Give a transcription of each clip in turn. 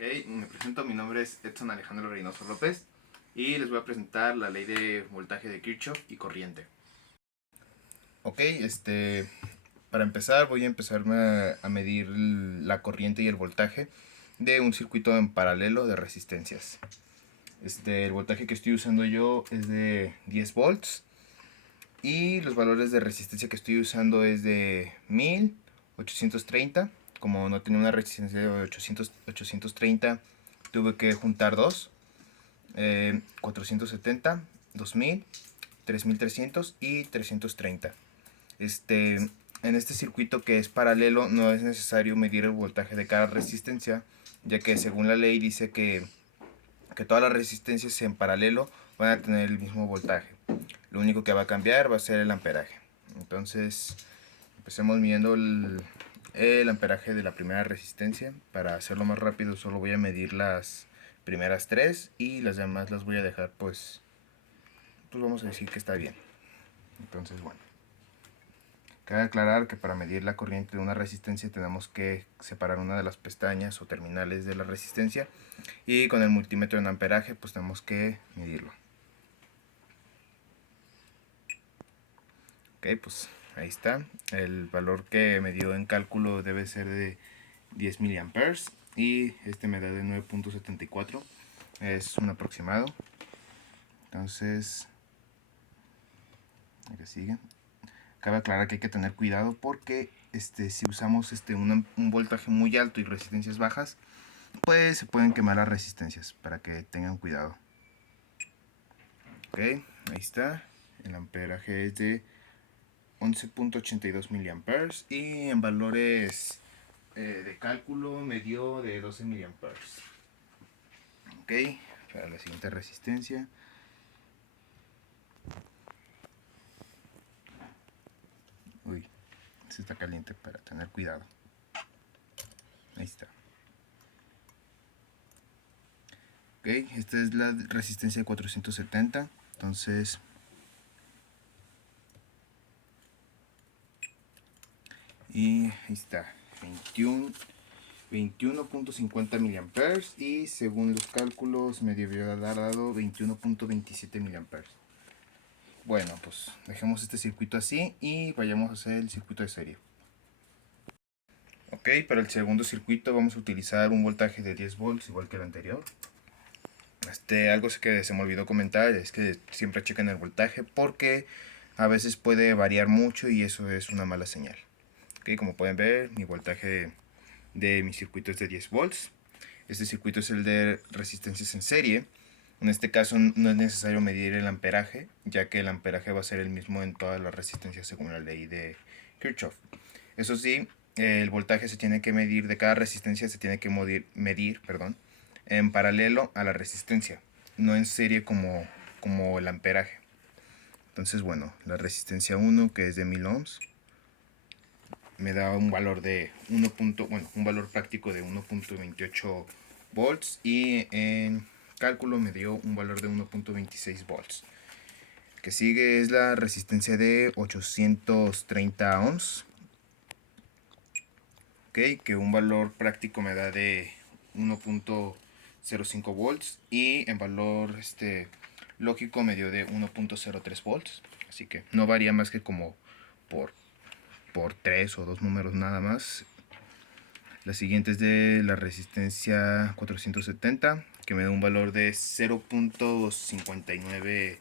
Ok, me presento, mi nombre es Edson Alejandro Reynoso López y les voy a presentar la ley de voltaje de Kirchhoff y corriente. Ok, para empezar voy a empezarme a medir la corriente y el voltaje de un circuito en paralelo de resistencias. El voltaje que estoy usando yo es de 10 volts y los valores de resistencia que estoy usando es de 1830. Como no tenía una resistencia de 830, tuve que juntar dos. 470, 2000, 3300 y 330. En este circuito que es paralelo no es necesario medir el voltaje de cada resistencia, ya que según la ley dice que todas las resistencias en paralelo van a tener el mismo voltaje. Lo único que va a cambiar va a ser el amperaje. Entonces empecemos midiendo el amperaje de la primera resistencia. Para hacerlo más rápido solo voy a medir las primeras tres y las demás las voy a dejar pues vamos a decir que está bien. Entonces bueno, cabe aclarar que para medir la corriente de una resistencia tenemos que separar una de las pestañas o terminales de la resistencia y con el multímetro en amperaje pues tenemos que medirlo. Ok, pues ahí está. El valor que me dio en cálculo debe ser de 10 miliamperes y me da de 9.74. Es un aproximado. Entonces, aquí sigue. Cabe aclarar que hay que tener cuidado porque si usamos un voltaje muy alto y resistencias bajas, pues se pueden quemar las resistencias, para que tengan cuidado. Ok, ahí está. El amperaje es de 11.82 miliamperes y en valores de cálculo me dio de 12 miliamperes. Ok, para la siguiente resistencia. Uy, se está caliente, para tener cuidado. Ahí está. Ok, esta es la resistencia de 470. Entonces, y ahí está, 21.50 miliamperes y según los cálculos me debió haber dado 21.27 miliamperes. Bueno, pues dejemos este circuito así y vayamos a hacer el circuito de serie. Ok, para el segundo circuito vamos a utilizar un voltaje de 10 volts igual que el anterior. Algo que se me olvidó comentar es que siempre chequen el voltaje porque a veces puede variar mucho y eso es una mala señal. Ok, como pueden ver, mi voltaje de mi circuito es de 10 volts. Este circuito es el de resistencias en serie. En este caso no es necesario medir el amperaje, ya que el amperaje va a ser el mismo en todas las resistencias según la ley de Kirchhoff. Eso sí, el voltaje se tiene que medir de cada resistencia, se tiene que medir, en paralelo a la resistencia, no en serie como el amperaje. Entonces, bueno, la resistencia 1, que es de 1000 ohms, me da un valor de un valor práctico de 1.28 volts y en cálculo me dio un valor de 1.26 volts. El que sigue es la resistencia de 830 ohms, okay, que un valor práctico me da de 1.05 volts y en valor lógico me dio de 1.03 volts, así que no varía más que como por 3 o 2 números nada más. La siguiente es de la resistencia 470, que me da un valor de 0.59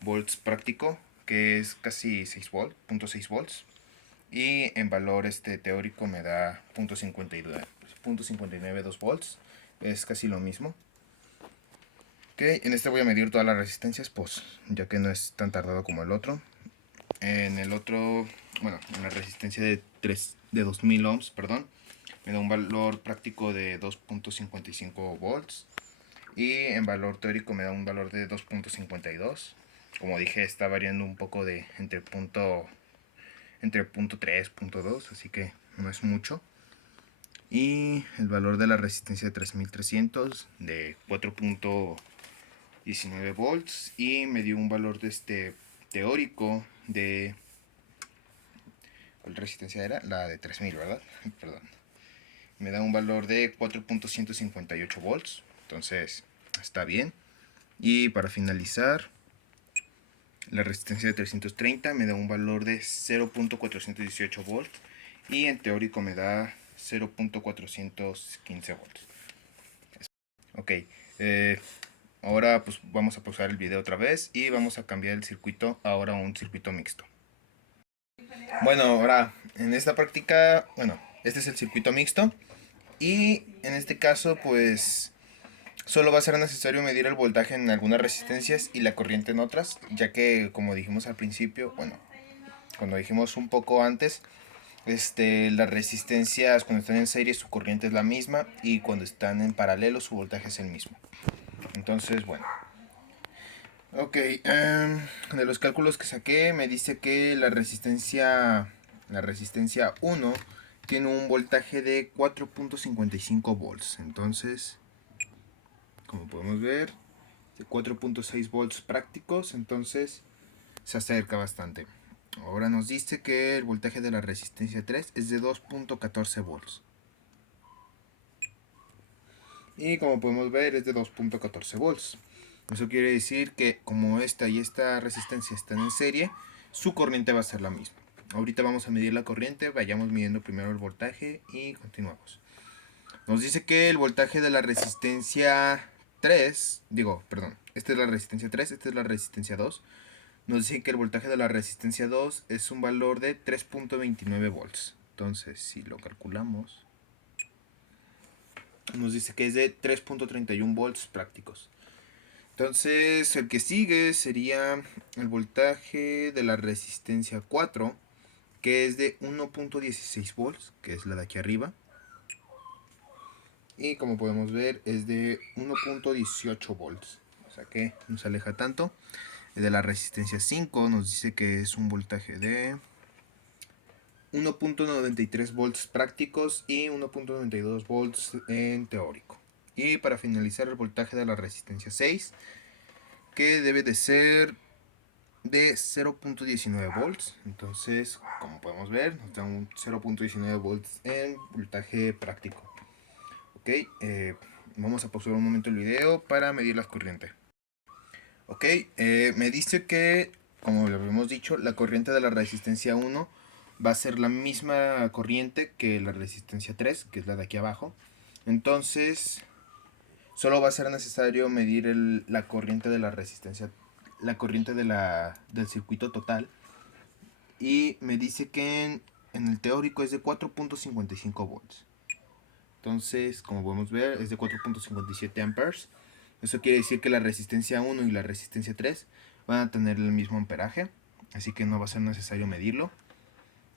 volts práctico, que es casi 6 volts, 0.6 volts. Y en valor teórico me da 0.59 volts, es casi lo mismo. Okay, en voy a medir todas las resistencias, pues ya que no es tan tardado como el otro. En el otro, bueno, en la resistencia de 2000 ohms, perdón, me da un valor práctico de 2.55 volts y en valor teórico me da un valor de 2.52. Como dije, está variando un poco entre punto 3, punto 2, así que no es mucho. Y el valor de la resistencia de 3300 de 4.19 volts y me dio un valor de teórico de... ¿Cuál resistencia era? La de 3000, ¿verdad? Perdón. me da un valor de 4.158 volts, entonces está bien. Y para finalizar, la resistencia de 330 me da un valor de 0.418 volts y en teórico me da 0.415 volts. Ok, ahora pues vamos a pausar el video otra vez y vamos a cambiar el circuito ahora a un circuito mixto. Bueno, ahora en esta práctica, bueno, este es el circuito mixto y en este caso pues solo va a ser necesario medir el voltaje en algunas resistencias y la corriente en otras, ya que como dijimos al principio, bueno, cuando dijimos un poco antes, las resistencias cuando están en serie su corriente es la misma y cuando están en paralelo su voltaje es el mismo. Entonces, bueno. Ok, de los cálculos que saqué me dice que la resistencia 1 tiene un voltaje de 4.55 volts. Entonces, como podemos ver, de 4.6 volts prácticos, entonces se acerca bastante. Ahora nos dice que el voltaje de la resistencia 3 es de 2.14 volts. Y como podemos ver es de 2.14 volts. Eso quiere decir que como esta y esta resistencia están en serie, su corriente va a ser la misma. Ahorita vamos a medir la corriente, vayamos midiendo primero el voltaje y continuamos. Nos dice que el voltaje de la resistencia 3, esta es la resistencia 3, esta es la resistencia 2. Nos dice que el voltaje de la resistencia 2 es un valor de 3.29 volts. Entonces, si lo calculamos, nos dice que es de 3.31 volts prácticos. Entonces, el que sigue sería el voltaje de la resistencia 4, que es de 1.16 volts, que es la de aquí arriba. Y como podemos ver, es de 1.18 volts. O sea que no se aleja tanto. El de la resistencia 5 nos dice que es un voltaje de 1.93 volts prácticos y 1.92 volts en teórico. Y para finalizar, el voltaje de la resistencia 6, que debe de ser de 0.19 volts. Entonces, como podemos ver, nos da un 0.19 volts en voltaje práctico. Ok, vamos a pausar un momento el video para medir las corrientes. Ok, me dice que, como lo habíamos dicho, la corriente de la resistencia 1 va a ser la misma corriente que la resistencia 3, que es la de aquí abajo. Entonces, solo va a ser necesario medir la corriente de la resistencia, la corriente del circuito total. Y me dice que en el teórico es de 4.55 volts. Entonces, como podemos ver, es de 4.57 amperes. Eso quiere decir que la resistencia 1 y la resistencia 3 van a tener el mismo amperaje, así que no va a ser necesario medirlo.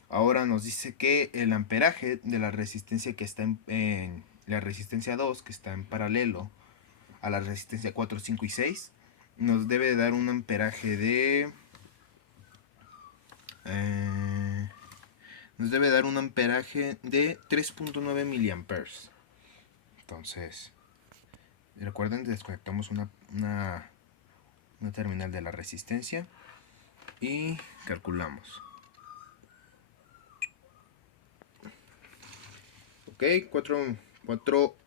Ahora nos dice que el amperaje de la resistencia que está en la resistencia 2, que está en paralelo a la resistencia 4, 5 y 6, nos debe dar un amperaje de... nos debe dar un amperaje de 3.9 miliamperes. Entonces, recuerden, desconectamos una terminal de la resistencia y calculamos. Ok, 4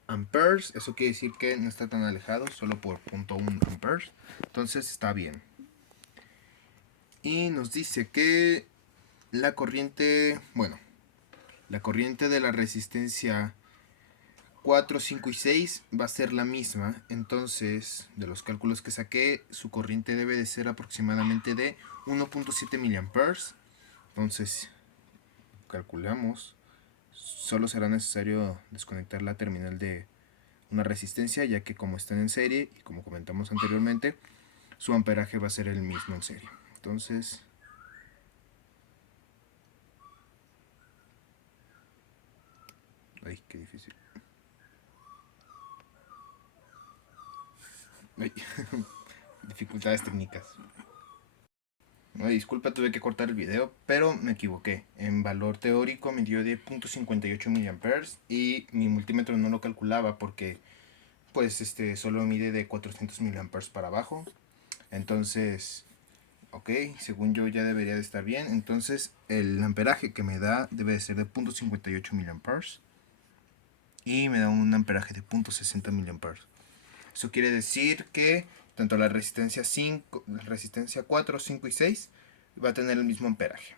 amperes, eso quiere decir que no está tan alejado, solo por 0.1 amperes, entonces está bien. Y nos dice que la corriente, la corriente de la resistencia 4, 5 y 6 va a ser la misma. Entonces, de los cálculos que saqué, su corriente debe de ser aproximadamente de 1.7 miliamperes. Entonces, calculamos. Solo será necesario desconectar la terminal de una resistencia, ya que como están en serie y como comentamos anteriormente, su amperaje va a ser el mismo en serie. Entonces, ay, qué difícil. Ay, dificultades técnicas. No, disculpa, tuve que cortar el video, pero me equivoqué. En valor teórico me dio de 0.58 miliamperes y mi multímetro no lo calculaba porque pues solo mide de 400 miliamperes para abajo. Entonces, ok, según yo ya debería de estar bien. Entonces el amperaje que me da debe de ser de 0.58 miliamperes. y me da un amperaje de 0.60 mA. Eso quiere decir que tanto la resistencia 4, 5 y 6 va a tener el mismo amperaje.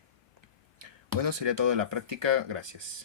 Bueno, sería todo de la práctica. Gracias.